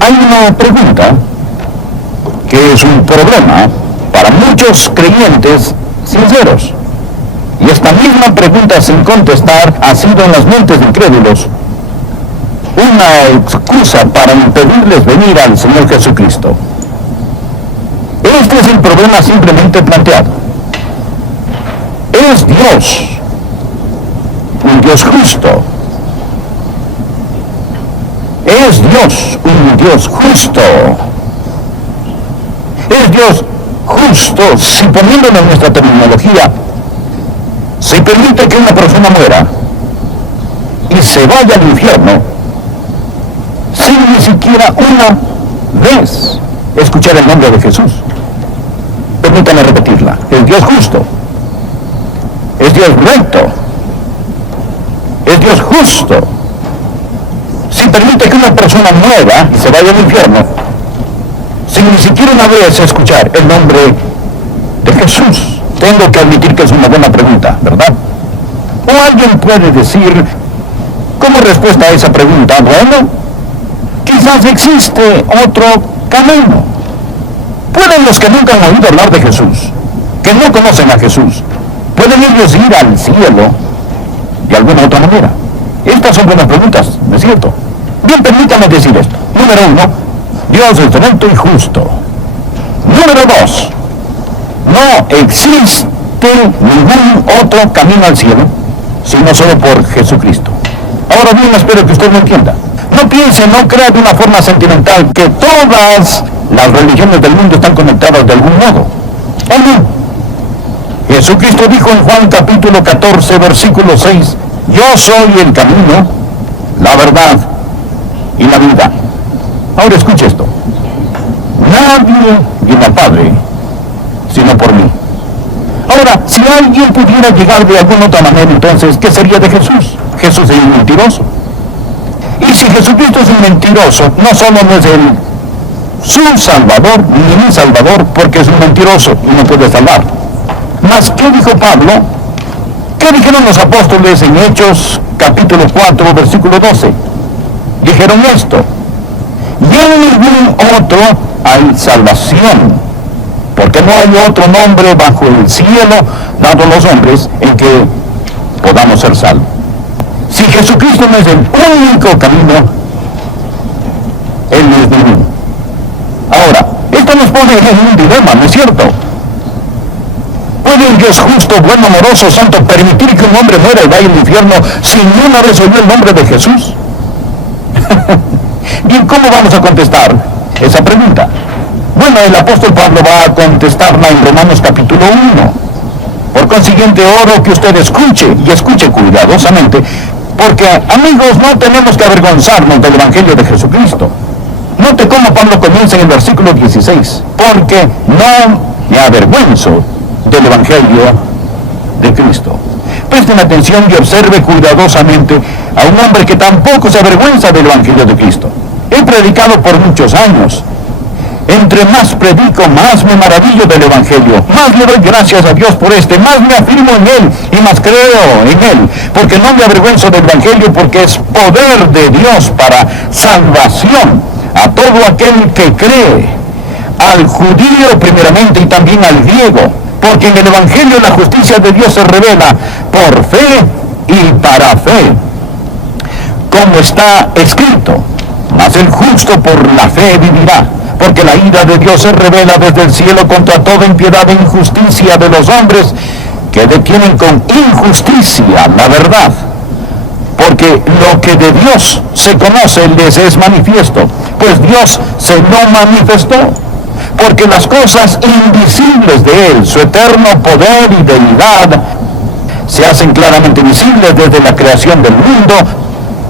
hay una pregunta que es un problema para muchos creyentes sinceros. Y esta misma pregunta sin contestar ha sido en las mentes de incrédulos una excusa para impedirles venir al Señor Jesucristo. Este es el problema simplemente planteado. ¿Es Dios un Dios justo? ¿Es Dios un Dios justo? ¿Es Dios justo si, poniéndolo en nuestra terminología, se permite que una persona muera y se vaya al infierno sin ni siquiera una vez escuchar el nombre de Jesús? Permítanme repetirla. ¿Es Dios justo? ¿Es Dios recto? ¿Es Dios justo si permite que una persona muera y se vaya al infierno sin ni siquiera una vez escuchar el nombre de Jesús? Tengo que admitir que es una buena pregunta, ¿verdad? O alguien puede decir, como respuesta a esa pregunta, bueno, quizás existe otro camino. ¿Pueden los que nunca han oído hablar de Jesús, que no conocen a Jesús, pueden ellos ir al cielo de alguna otra manera? Estas son buenas preguntas, ¿no es cierto? Bien, permítame decir esto. Número 1, Dios es recto y justo. Número 2, no existe ningún otro camino al cielo, sino solo por Jesucristo. Ahora bien, espero que usted lo entienda. No piense, no crea de una forma sentimental que todas las religiones del mundo están conectadas de algún modo. ¿O no? Jesucristo dijo en Juan capítulo 14, versículo 6, yo soy el camino, la verdad y la vida. Ahora escuche esto. Nadie viene al Padre sino por mí. Ahora, si alguien pudiera llegar de alguna otra manera, entonces, ¿qué sería de Jesús? Jesús es un mentiroso. Y si Jesucristo es un mentiroso, no solo no es su Salvador, ni mi Salvador, porque es un mentiroso y no puede salvar. Mas, ¿qué dijo Pablo? ¿Qué dijeron los apóstoles en Hechos capítulo 4, versículo 12? Dijeron esto: y en ningún otro hay salvación, porque no hay otro nombre bajo el cielo dado a los hombres en que podamos ser salvos. Si Jesucristo no es el único camino, Él no es ninguno. Ahora, esto nos pone en un dilema, ¿no es cierto? ¿Puede un Dios justo, bueno, amoroso, santo permitir que un hombre muera y vaya al infierno sin una vez oír el nombre de Jesús? Bien, ¿cómo vamos a contestar esa pregunta? Bueno, el apóstol Pablo va a contestarla en Romanos capítulo 1. Por consiguiente, oro que usted escuche, y escuche cuidadosamente, porque, amigos, no tenemos que avergonzarnos del Evangelio de Jesucristo. Note cómo Pablo comienza en el versículo 16, porque no me avergüenzo del Evangelio de Cristo. Presten atención y observe cuidadosamente a un hombre que tampoco se avergüenza del Evangelio de Cristo. He predicado por muchos años. Entre más predico, más me maravillo del Evangelio, más le doy gracias a Dios por más me afirmo en Él y más creo en Él, porque no me avergüenzo del Evangelio, porque es poder de Dios para salvación a todo aquel que cree, al judío primeramente y también al griego, porque en el Evangelio la justicia de Dios se revela por fe y para fe, como está escrito, mas el justo por la fe vivirá. Porque la ira de Dios se revela desde el cielo contra toda impiedad e injusticia de los hombres que detienen con injusticia la verdad. Porque lo que de Dios se conoce les es manifiesto, pues Dios se lo manifestó. Porque las cosas invisibles de Él, su eterno poder y deidad, se hacen claramente visibles desde la creación del mundo,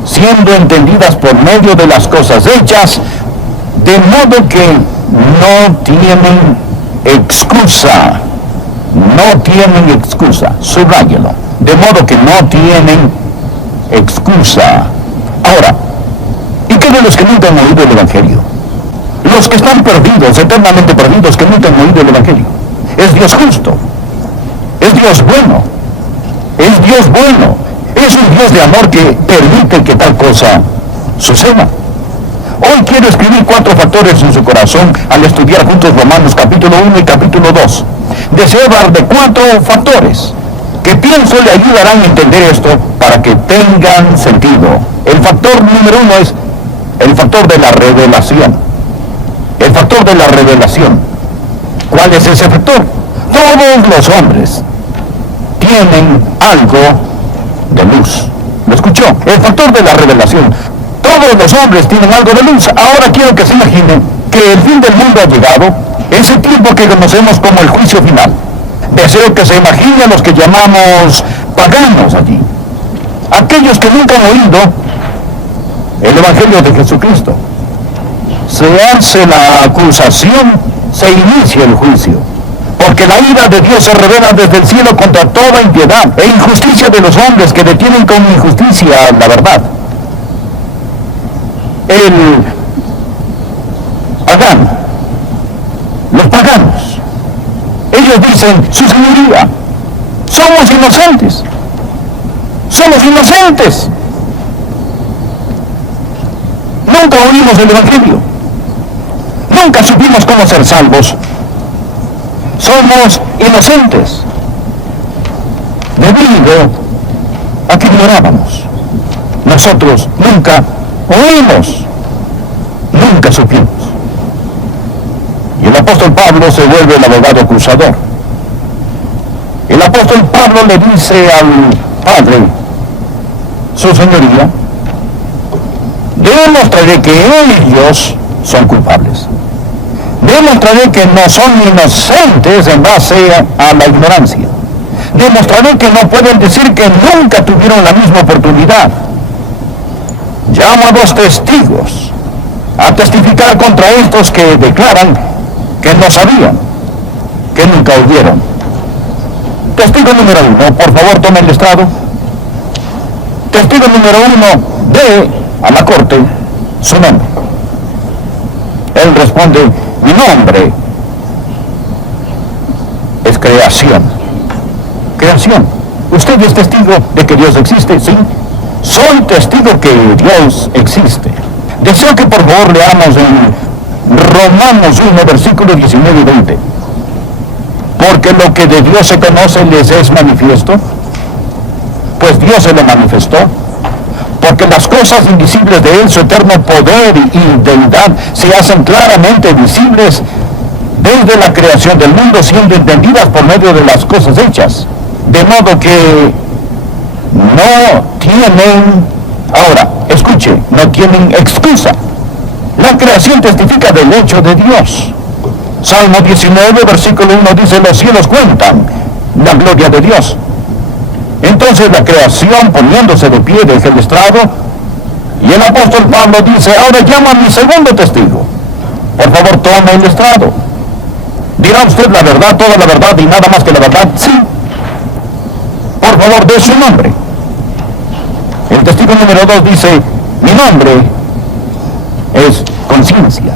siendo entendidas por medio de las cosas hechas, de modo que no tienen excusa. No tienen excusa. Subráyelo. De modo que no tienen excusa. Ahora, ¿y qué de los que nunca han oído el Evangelio? Los que están perdidos, eternamente perdidos, que nunca han oído el Evangelio. Es Dios justo. Es Dios bueno. Es Dios bueno. Es un Dios de amor que permite que tal cosa suceda. Hoy quiero escribir 4 factores en su corazón al estudiar juntos Romanos capítulo 1 y capítulo 2. Deseo hablar de 4 factores que pienso le ayudarán a entender esto para que tengan sentido. El factor número 1 es el factor de la revelación. El factor de la revelación. ¿Cuál es ese factor? Todos los hombres tienen algo de luz. ¿Lo escuchó? El factor de la revelación. Todos los hombres tienen algo de luz. Ahora quiero que se imaginen que el fin del mundo ha llegado, ese tiempo que conocemos como el juicio final. Deseo que se imaginen a los que llamamos paganos allí. Aquellos que nunca han oído el Evangelio de Jesucristo. Se hace la acusación, se inicia el juicio. Porque la ira de Dios se revela desde el cielo contra toda impiedad e injusticia de los hombres que detienen con injusticia la verdad. El pagano, los paganos, ellos dicen, su señoría, somos inocentes, somos inocentes. Nunca oímos el Evangelio, nunca supimos cómo ser salvos. Somos inocentes, debido a que ignorábamos. Nosotros nunca oímos, nunca supimos. Y el apóstol Pablo se vuelve el abogado acusador. El apóstol Pablo le dice al Padre, su señoría, demostraré que ellos son culpables. Demostraré que no son inocentes en base a la ignorancia. Demostraré que no pueden decir que nunca tuvieron la misma oportunidad. Llamo a 2 testigos a testificar contra estos que declaran que no sabían, que nunca oyeron. Testigo número 1, por favor tome el estrado. Testigo número 1, dé a la corte su nombre. Él responde, mi nombre es creación. Creación. ¿Usted es testigo de que Dios existe? Sí. Soy testigo que Dios existe. Deseo que por favor leamos en Romanos 1, versículos 19 y 20. Porque lo que de Dios se conoce les es manifiesto, pues Dios se lo manifestó. Porque las cosas invisibles de Él, su eterno poder y deidad, se hacen claramente visibles desde la creación del mundo, siendo entendidas por medio de las cosas hechas. De modo que no tienen, ahora, escuche, no tienen excusa. La creación testifica del hecho de Dios. Salmo 19, versículo 1 dice, los cielos cuentan la gloria de Dios. Entonces la creación poniéndose de pie deja el estrado, y el apóstol Pablo dice, ahora llama a mi segundo testigo. Por favor, tome el estrado. ¿Dirá usted la verdad, toda la verdad y nada más que la verdad? Sí. Por favor, dé su nombre. El testigo número 2 dice, mi nombre es conciencia.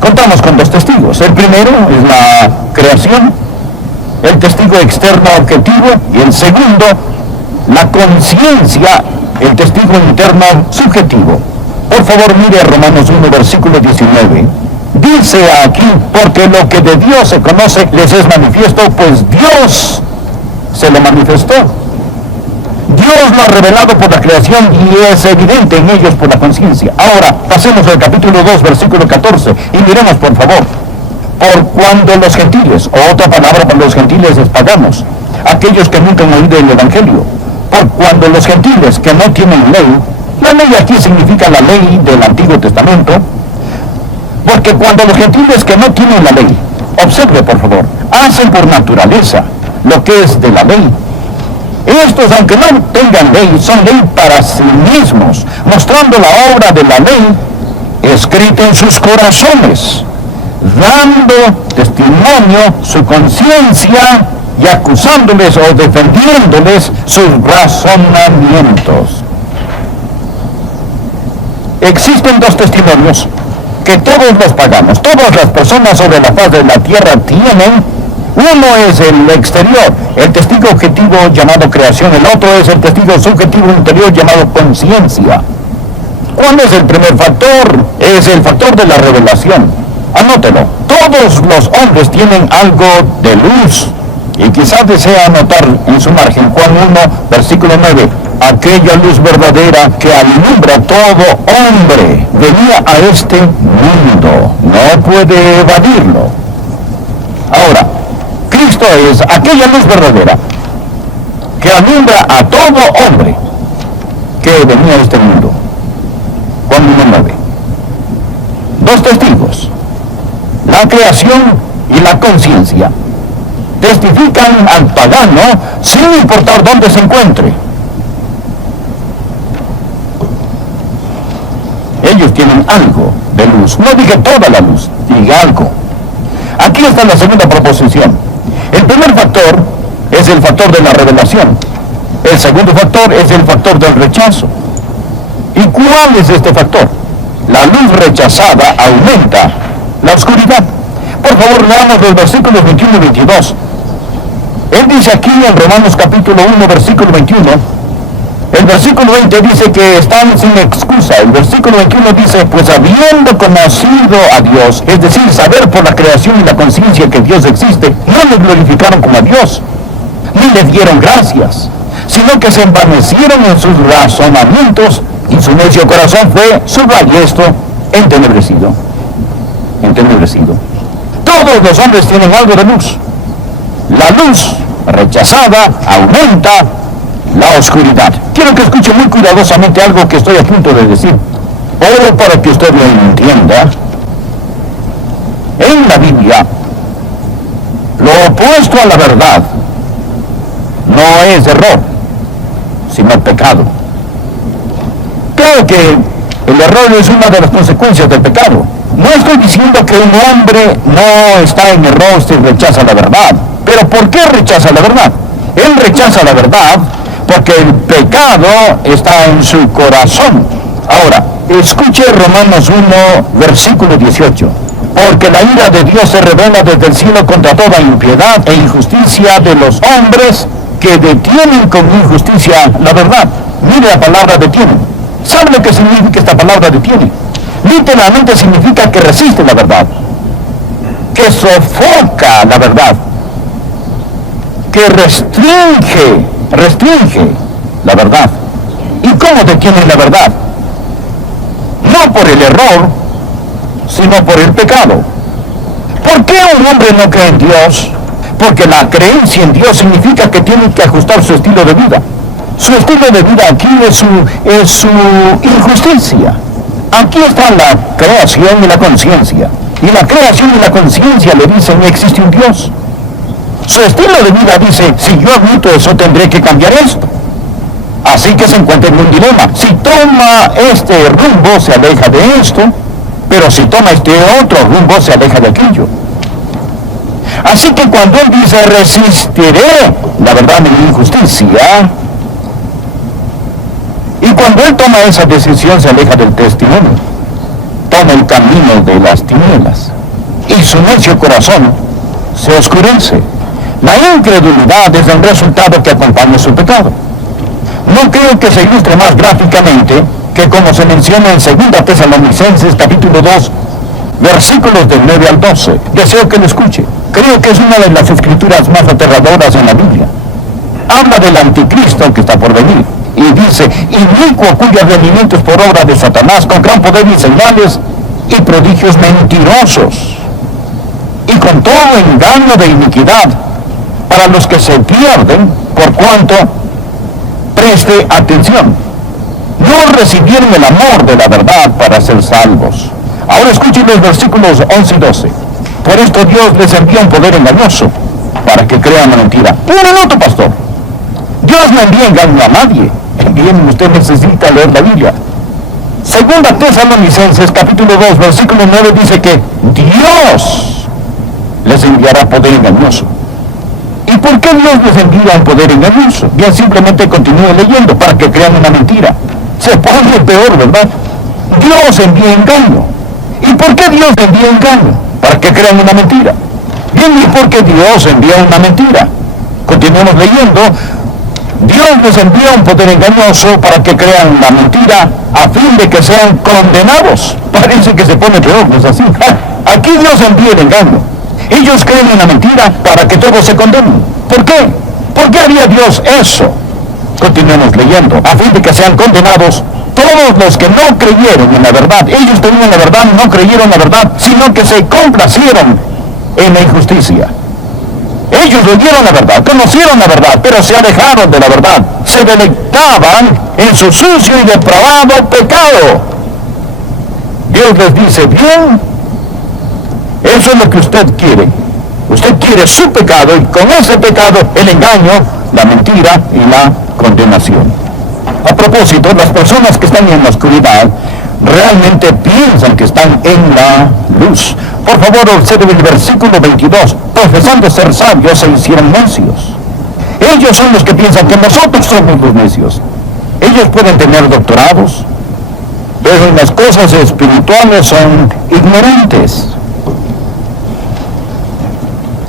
Contamos con 2 testigos. El primero es la creación, el testigo externo objetivo, y el segundo, la conciencia, el testigo interno subjetivo. Por favor, mire Romanos 1, versículo 19. Dice aquí, porque lo que de Dios se conoce les es manifiesto, pues Dios se lo manifestó. Dios lo ha revelado por la creación y es evidente en ellos por la conciencia. Ahora, pasemos al capítulo 2, versículo 14, y miremos por favor. Por cuando los gentiles, o otra palabra para los gentiles es paganos, aquellos que nunca han oído el Evangelio, por cuando los gentiles que no tienen ley, la ley aquí significa la ley del Antiguo Testamento, porque cuando los gentiles que no tienen la ley, observe por favor, hacen por naturaleza lo que es de la ley, estos, aunque no tengan ley, son ley para sí mismos, mostrando la obra de la ley escrita en sus corazones, dando testimonio su conciencia y acusándoles o defendiéndoles sus razonamientos. Existen 2 testimonios que todos los paganos, todas las personas sobre la faz de la tierra tienen. Uno es el exterior, el testigo objetivo llamado creación, el otro es el testigo subjetivo interior llamado conciencia. ¿Cuál es el primer factor? Es el factor de la revelación. Anótelo. Todos los hombres tienen algo de luz. Y quizás desea anotar en su margen Juan 1, versículo 9. Aquella luz verdadera que alumbra a todo hombre venía a este mundo. No puede evadirlo. Ahora, Cristo es aquella luz verdadera que alumbra a todo hombre que venía a este mundo. Juan 1:9. Dos testigos, la creación y la conciencia, testifican al pagano sin importar dónde se encuentre. Ellos tienen algo de luz. No dije toda la luz, dije algo. Aquí está la segunda proposición. El primer factor es el factor de la revelación. El segundo factor es el factor del rechazo. ¿Y cuál es este factor? La luz rechazada aumenta la oscuridad. Por favor, leamos los versículos 21 y 22. Él dice aquí en Romanos capítulo 1, versículo 21, el versículo 20 dice que están sin excusa. El versículo 21 dice, pues habiendo conocido a Dios, es decir, saber por la creación y la conciencia que Dios existe, no le glorificaron como a Dios, ni le dieron gracias, sino que se envanecieron en sus razonamientos, y su necio corazón fue, subraya esto, entenebrecido. Entenebrecido. Todos los hombres tienen algo de luz. La luz rechazada aumenta la oscuridad. Quiero que escuche muy cuidadosamente algo que estoy a punto de decir. Oro para que usted lo entienda. En la Biblia, lo opuesto a la verdad no es error, sino pecado. Creo que el error es una de las consecuencias del pecado. No estoy diciendo que un hombre no está en error si rechaza la verdad. Pero ¿por qué rechaza la verdad? Él rechaza la verdad porque el pecado está en su corazón. Ahora, escuche Romanos 1, versículo 18. Porque la ira de Dios se revela desde el cielo contra toda impiedad e injusticia de los hombres que detienen con injusticia la verdad. Mire la palabra detienen. ¿Sabe lo que significa esta palabra detiene? Literalmente significa que resiste la verdad, que sofoca la verdad, que restringe la verdad. ¿Y cómo detiene la verdad? No por el error, sino por el pecado. ¿Por qué un hombre no cree en Dios? Porque la creencia en Dios significa que tiene que ajustar su estilo de vida. Su estilo de vida aquí es su injusticia. Aquí está la creación y la conciencia. Y la creación y la conciencia le dicen, existe un Dios. Su estilo de vida dice, si yo admito eso, tendré que cambiar esto. Así que se encuentra en un dilema. Si toma este rumbo, se aleja de esto, pero si toma este otro rumbo, se aleja de aquello. Así que cuando él dice, resistiré la verdad en mi injusticia, y cuando él toma esa decisión, se aleja del testimonio, toma el camino de las tinieblas, y su necio corazón se oscurece. La incredulidad es el resultado que acompaña su pecado. No creo que se ilustre más gráficamente que como se menciona en 2 Tesalonicenses capítulo 2, versículos del 9 al 12. Deseo que lo escuche. Creo que es una de las escrituras más aterradoras en la Biblia. Habla del anticristo que está por venir. Y dice, inicuo cuyo advenimiento es por obra de Satanás, con gran poder y señales y prodigios mentirosos, y con todo engaño de iniquidad, para los que se pierden, por cuanto, preste atención, no recibieron el amor de la verdad para ser salvos. Ahora escuchen los versículos 11 y 12. Por esto Dios les envía un poder engañoso, para que crean la mentira. Una nota, pastor. Dios no envía engaño a nadie. Bien, usted necesita leer la Biblia. 2 Tesalonicenses capítulo 2, versículo 9 dice que Dios les enviará poder engañoso. ¿Y por qué Dios les envía un poder engañoso? Bien, simplemente continúe leyendo para que crean una mentira. Se pone peor, ¿verdad? Dios envía engaño. ¿Y por qué Dios envía engaño? Para que crean una mentira. Bien, ¿y por qué Dios envía una mentira? Continuemos leyendo. Dios les envía un poder engañoso para que crean la mentira a fin de que sean condenados. Parece que se pone peor, ¿no es así? Aquí Dios envía el engaño. Ellos creen en la mentira para que todos se condenen. ¿Por qué? ¿Por qué haría Dios eso? Continuemos leyendo. A fin de que sean condenados todos los que no creyeron en la verdad. Ellos tenían la verdad, no creyeron la verdad, sino que se complacieron en la injusticia. Ellos oyeron la verdad, conocieron la verdad, pero se alejaron de la verdad. Se deleitaban en su sucio y depravado pecado. Dios les dice, bien, eso es lo que usted quiere. Usted quiere su pecado y con ese pecado el engaño, la mentira y la condenación. A propósito, las personas que están en la oscuridad realmente piensan que están en la luz. Por favor, observe el versículo 22. Profesando ser sabios se hicieron necios. Ellos son los que piensan que nosotros somos los necios. Ellos pueden tener doctorados, pero en las cosas espirituales son ignorantes.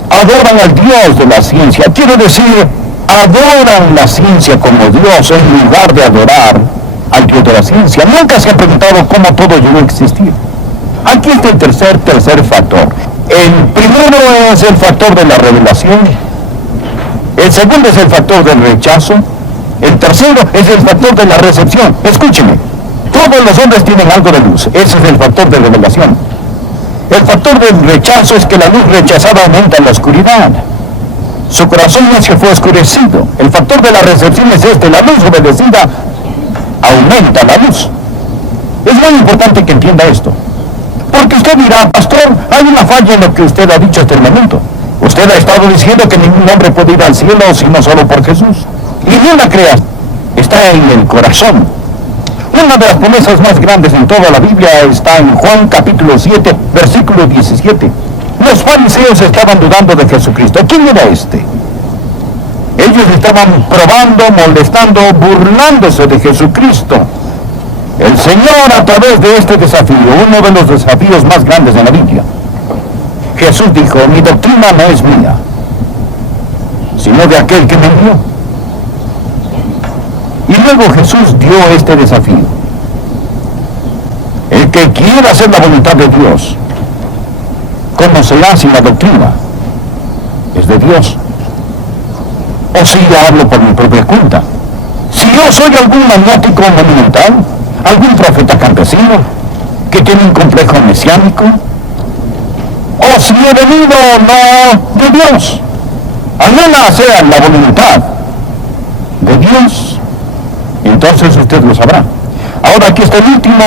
Adoran al Dios de la ciencia. Quiero decir, adoran la ciencia como Dios en lugar de adorar al Dios de la ciencia. Nunca se han preguntado cómo todo llegó a existir. Aquí está el tercer factor. El primero es el factor de la revelación. El segundo es el factor del rechazo. El tercero es el factor de la recepción. Escúcheme, todos los hombres tienen algo de luz. Ese es el factor de revelación. El factor del rechazo es que la luz rechazada aumenta en la oscuridad. Su corazón necio fue oscurecido. El factor de la recepción es este: la luz obedecida aumenta la luz. Es muy importante que entienda esto. Porque usted dirá, pastor, hay una falla en lo que usted ha dicho hasta el momento. Usted ha estado diciendo que ningún hombre puede ir al cielo sino solo por Jesús. Y no la creas, está en el corazón. Una de las promesas más grandes en toda la Biblia está en Juan capítulo 7, versículo 17. Los fariseos estaban dudando de Jesucristo. ¿Quién era este? Ellos estaban probando, molestando, burlándose de Jesucristo. El Señor, a través de este desafío, uno de los desafíos más grandes en la Biblia, Jesús dijo, mi doctrina no es mía, sino de aquel que me envió. Y luego Jesús dio este desafío. El que quiera hacer la voluntad de Dios, conocerá si la doctrina es de Dios o si yo hablo por mi propia cuenta. Si yo soy algún maniático monumental, algún profeta campesino que tiene un complejo mesiánico, o si he venido no de Dios, alguna sea la voluntad de Dios, entonces usted lo sabrá. Ahora aquí está el último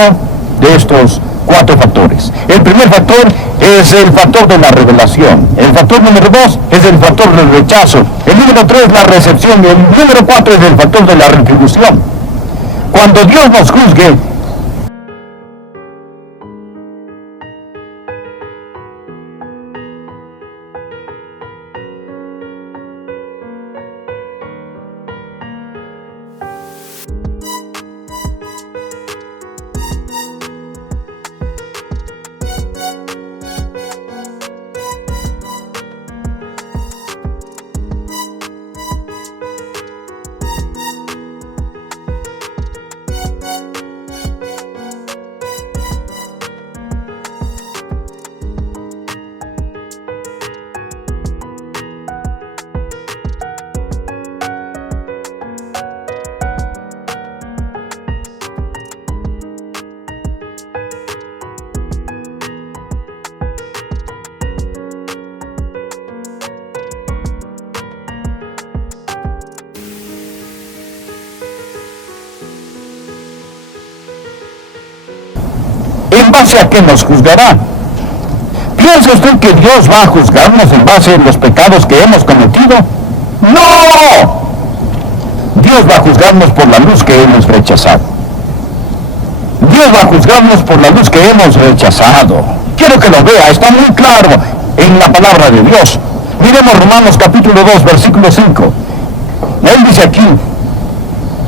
de estos 4 factores. El primer factor es el factor de la revelación. El factor número 2 es el factor del rechazo. El número 3 la recepción. Y el número 4 es el factor de la retribución. Cuando Dios nos juzgue, ¿en base a qué nos juzgará? ¿Piensa usted que Dios va a juzgarnos en base a los pecados que hemos cometido? ¡No! Dios va a juzgarnos por la luz que hemos rechazado. Dios va a juzgarnos por la luz que hemos rechazado. Quiero que lo vea, está muy claro en la palabra de Dios. Miremos Romanos capítulo 2, versículo 5. Él dice aquí,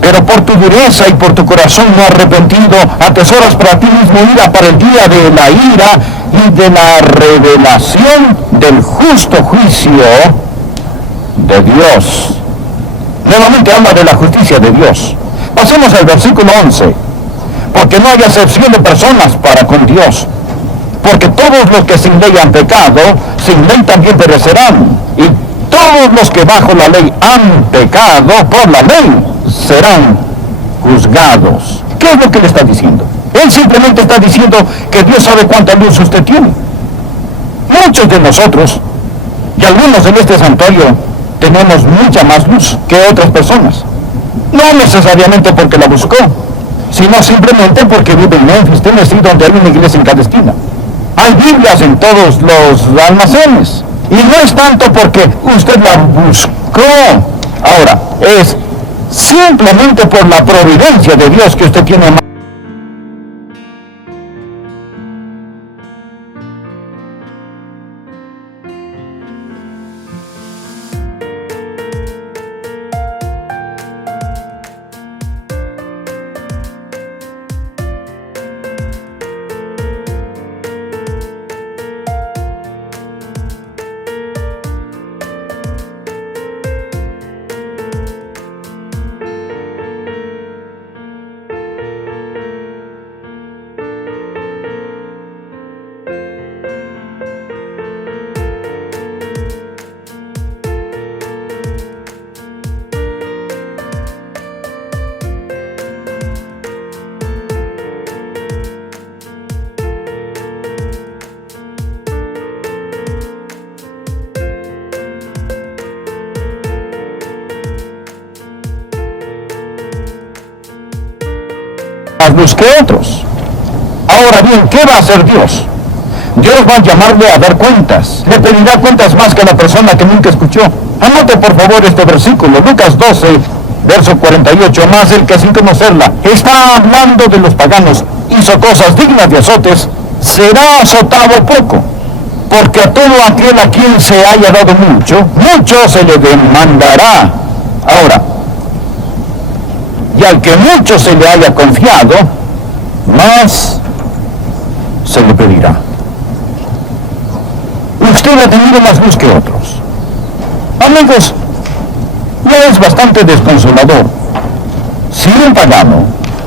pero por tu dureza y por tu corazón no arrepentido, atesoras para ti mismo ira para el día de la ira y de la revelación del justo juicio de Dios. Nuevamente habla de la justicia de Dios. Pasemos al versículo 11. Porque no hay acepción de personas para con Dios. Porque todos los que sin ley han pecado, sin ley también perecerán. Y todos los que bajo la ley han pecado, por la ley serán juzgados. ¿Qué es lo que le está diciendo? Él simplemente está diciendo que Dios sabe cuánta luz usted tiene. Muchos de nosotros, y algunos en este santuario, tenemos mucha más luz que otras personas. No necesariamente porque la buscó, sino simplemente porque vive en Memphis, Tennessee, donde hay una iglesia en cada esquina. Hay Biblias en todos los almacenes. Y no es tanto porque usted la buscó. Ahora, es simplemente por la providencia de Dios que usted tiene más. Luz que otros. Ahora bien, ¿qué va a hacer Dios? Dios va a llamarle a dar cuentas. Le pedirá cuentas más que a la persona que nunca escuchó. Anote por favor este versículo, Lucas 12, verso 48, más el que sin conocerla está hablando de los paganos, hizo cosas dignas de azotes, será azotado poco. Porque a todo aquel a quien se haya dado mucho, mucho se le demandará. Ahora, y al que mucho se le haya confiado, más se le pedirá. Usted ha tenido más luz que otros. Amigos, no es bastante desconsolador. Si un pagano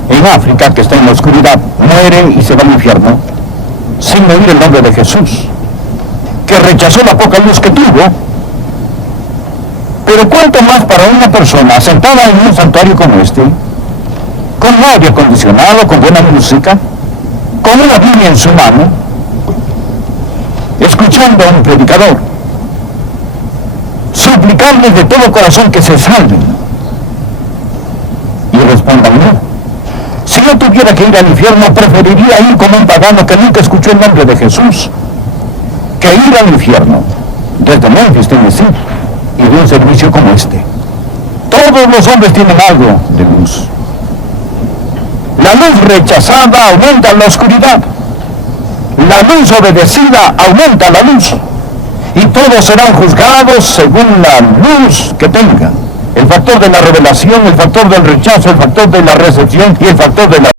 en África que está en la oscuridad muere y se va al infierno, sin oír el nombre de Jesús, que rechazó la poca luz que tuvo, pero cuánto más para una persona sentada en un santuario como este, con aire acondicionado, con buena música, con una Biblia en su mano, escuchando a un predicador, suplicarles de todo corazón que se salven, y respondan no. Si yo tuviera que ir al infierno, preferiría ir como un pagano que nunca escuchó el nombre de Jesús, que ir al infierno desde Memphis, Tennessee, y de un servicio como este. Todos los hombres tienen algo de luz. La luz rechazada aumenta la oscuridad. La luz obedecida aumenta la luz. Y todos serán juzgados según la luz que tengan. El factor de la revelación, el factor del rechazo, el factor de la recepción y el factor de la